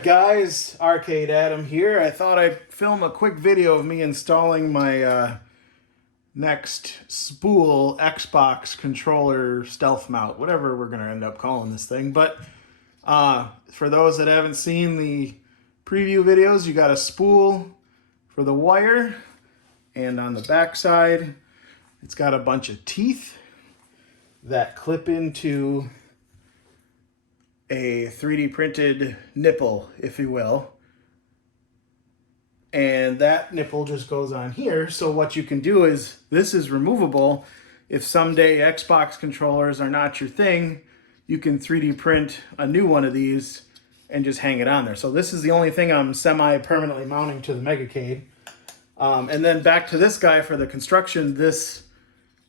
Alright guys, Arcade Adam here. I thought I'd film a quick video of me installing my next spool Xbox controller stealth mount, whatever we're going to end up calling this thing. But for those that haven't seen the preview videos, you got a spool for the wire, and on the back side it's got a bunch of teeth that clip into a 3D printed nipple, if you will. And that nipple just goes on here. So what you can do is, this is removable. If someday Xbox controllers are not your thing, you can 3D print a new one of these and just hang it on there. So this is the only thing I'm semi-permanently mounting to the Megacade. And then back to this guy for the construction, this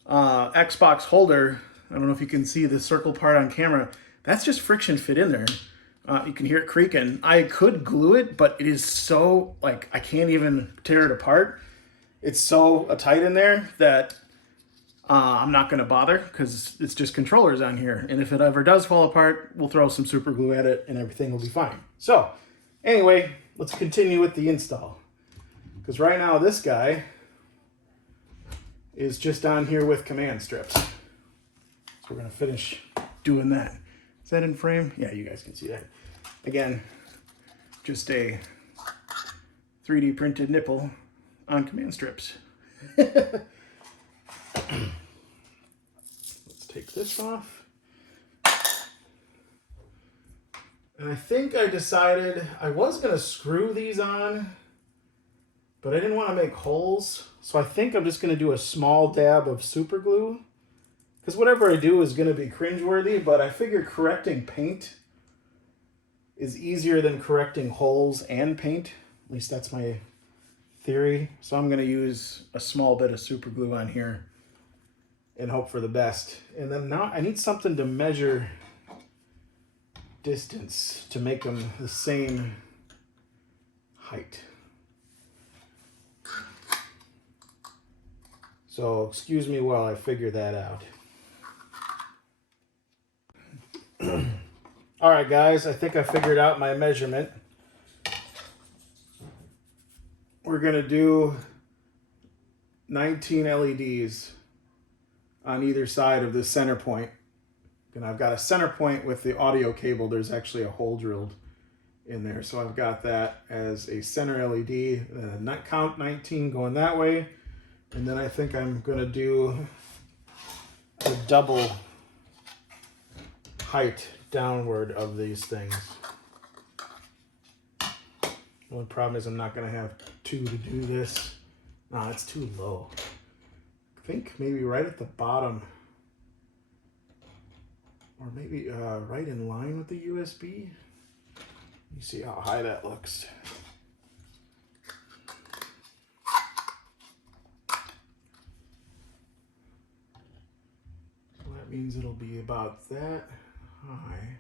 Xbox holder, I don't know if you can see the circle part on camera, that's just friction fit in there. You can hear it creaking. I could glue it, but it is so, like, I can't even tear it apart. It's so tight in there that I'm not gonna bother, because it's just controllers on here. And if it ever does fall apart, we'll throw some super glue at it and everything will be fine. So anyway, let's continue with the install. Because right now this guy is just on here with command strips. So we're gonna finish doing that. Is that in frame? Yeah, you guys can see that. Again, just a 3D printed nipple on command strips. Let's take this off. And I think I decided I was gonna screw these on, but I didn't want to make holes. So I think I'm just gonna do a small dab of super glue, because whatever I do is going to be cringeworthy, but I figure correcting paint is easier than correcting holes and paint. At least that's my theory. So I'm going to use a small bit of super glue on here and hope for the best. And then now I need something to measure distance to make them the same height. So excuse me while I figure that out. All right, guys, I think I figured out my measurement. We're gonna do 19 LEDs on either side of the center point. And I've got a center point with the audio cable. There's actually a hole drilled in there. So I've got that as a center LED, count 19 going that way. And then I think I'm gonna do a double height downward of these things. The only problem is I'm not going to have two to do this. No, it's too low. I think maybe right at the bottom, or maybe right in line with the USB. You see how high that looks. So that means it'll be about that high.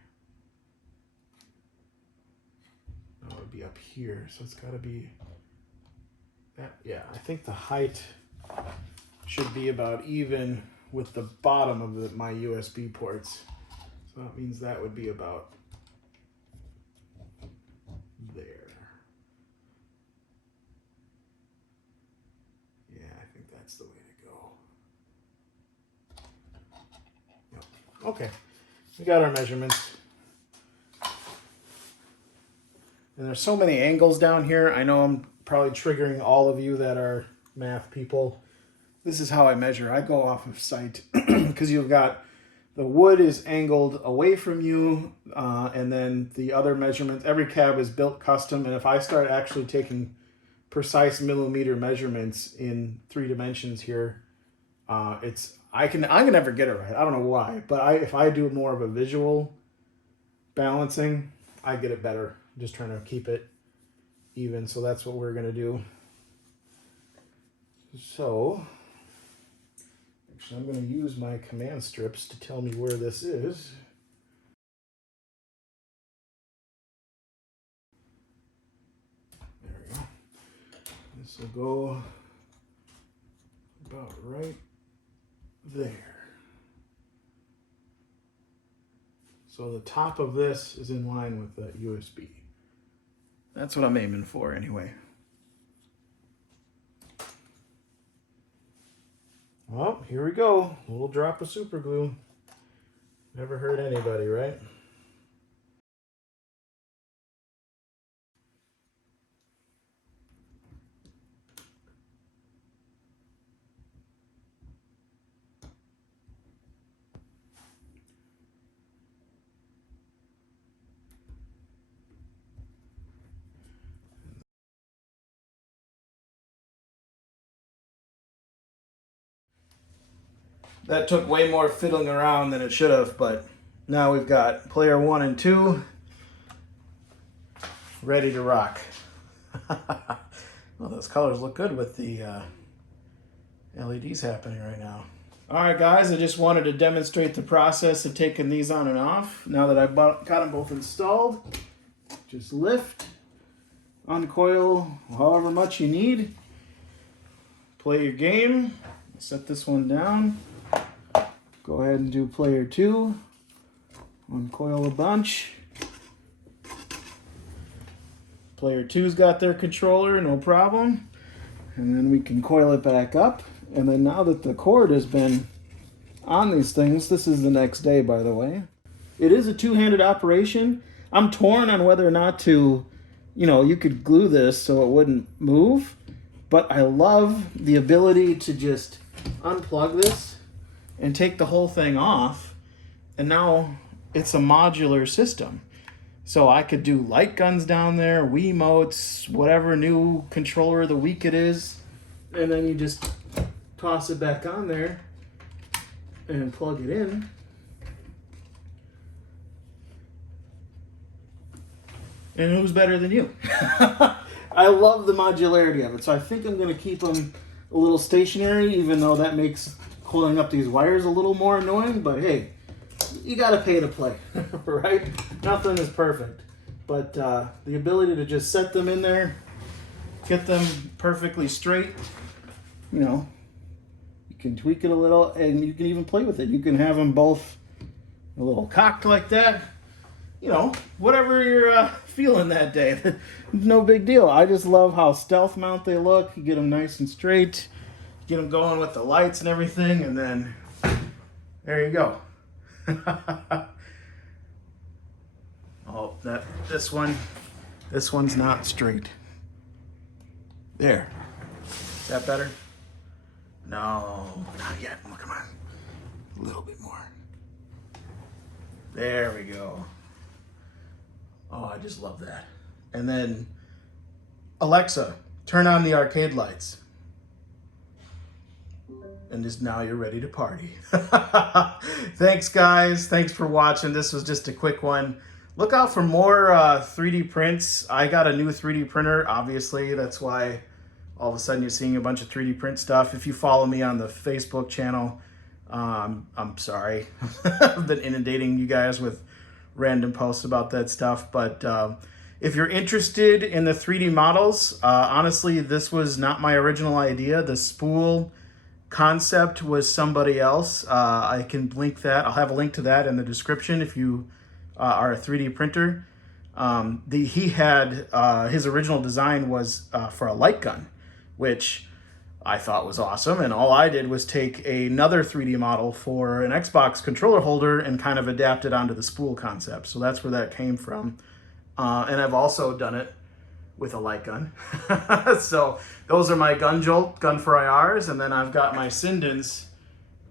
No, it would be up here, so it's got to be that. Yeah, I think the height should be about even with the bottom of my USB ports. So that means that would be about there. Yeah, I think that's the way to go. Yep. Okay. We got our measurements. And there's so many angles down here. I know I'm probably triggering all of you that are math people. This is how I measure. I go off of sight because you've got the wood is angled away from you, and then the other measurements, every cab is built custom. And if I start actually taking precise millimeter measurements in 3 dimensions here, I can never get it right. I don't know why, but if I do more of a visual balancing, I get it better. I'm just trying to keep it even, so that's what we're gonna do. So actually, I'm gonna use my command strips to tell me where this is. There we go. This will go about right there. So the top of this is in line with the USB. That's what I'm aiming for anyway. Well, here we go. A little drop of super glue. Never hurt anybody, right? That took way more fiddling around than it should have, but now we've got player 1 and 2 ready to rock. Well, those colors look good with the LEDs happening right now. All right, guys, I just wanted to demonstrate the process of taking these on and off. Now that I've got them both installed, just lift, uncoil however much you need, play your game, set this one down. Go ahead and do player 2. Uncoil a bunch. Player 2's got their controller, no problem. And then we can coil it back up. And then now that the cord has been on these things, this is the next day, by the way. It is a two-handed operation. I'm torn on whether or not to, you could glue this so it wouldn't move. But I love the ability to just unplug this and take the whole thing off, and now it's a modular system. So I could do light guns down there, Wiimotes, whatever new controller of the week it is, and then you just toss it back on there and plug it in. And who's better than you? I love the modularity of it, so I think I'm gonna keep them a little stationary, even though that makes coiling up these wires a little more annoying, but hey, you gotta pay to play, right? Nothing is perfect, but the ability to just set them in there, get them perfectly straight, you can tweak it a little, and you can even play with it. You can have them both a little cocked like that, whatever you're feeling that day. No big deal. I just love how stealth mount they look. You get them nice and straight. Get them going with the lights and everything, and then there you go. Oh, this one's not straight. There. Is that better? No, not yet. Oh, come on. A little bit more. There we go. Oh, I just love that. And then, Alexa, turn on the arcade lights. And just now you're ready to party. Thanks, guys. Thanks for watching. This was just a quick one. Look out for more 3D prints. I got a new 3D printer, obviously. That's why all of a sudden you're seeing a bunch of 3D print stuff. If you follow me on the Facebook channel, I'm sorry. I've been inundating you guys with random posts about that stuff. But if you're interested in the 3D models, honestly, this was not my original idea. The spool concept was somebody else. I can link that. I'll have a link to that in the description if you are a 3D printer. He had his original design was for a light gun, which I thought was awesome. And all I did was take another 3D model for an Xbox controller holder and kind of adapt it onto the spool concept. So that's where that came from. And I've also done it with a light gun. So those are my gun jolt, gun for IRs, and then I've got my Sindens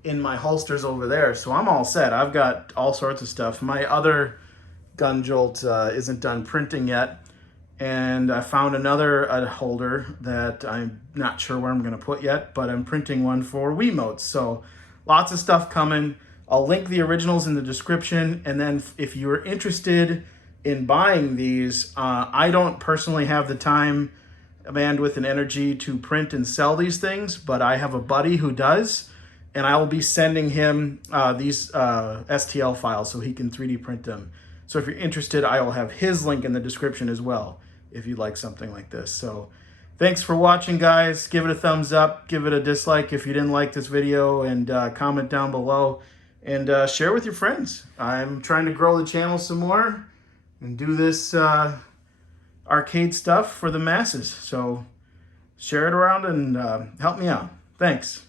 in my holsters over there. So I'm all set. I've got all sorts of stuff. My other gun jolt isn't done printing yet, and I found another holder that I'm not sure where I'm gonna put yet, but I'm printing one for Wiimotes. So lots of stuff coming. I'll link the originals in the description, and then if you're interested in buying these, I don't personally have the time, bandwidth, and energy to print and sell these things, but I have a buddy who does, and I will be sending him these STL files so he can 3D print them. So if you're interested, I will have his link in the description as well if you'd like something like this. So thanks for watching, guys. Give it a thumbs up, give it a dislike if you didn't like this video, and comment down below, and share with your friends. I'm trying to grow the channel some more and do this arcade stuff for the masses. So share it around and help me out. Thanks.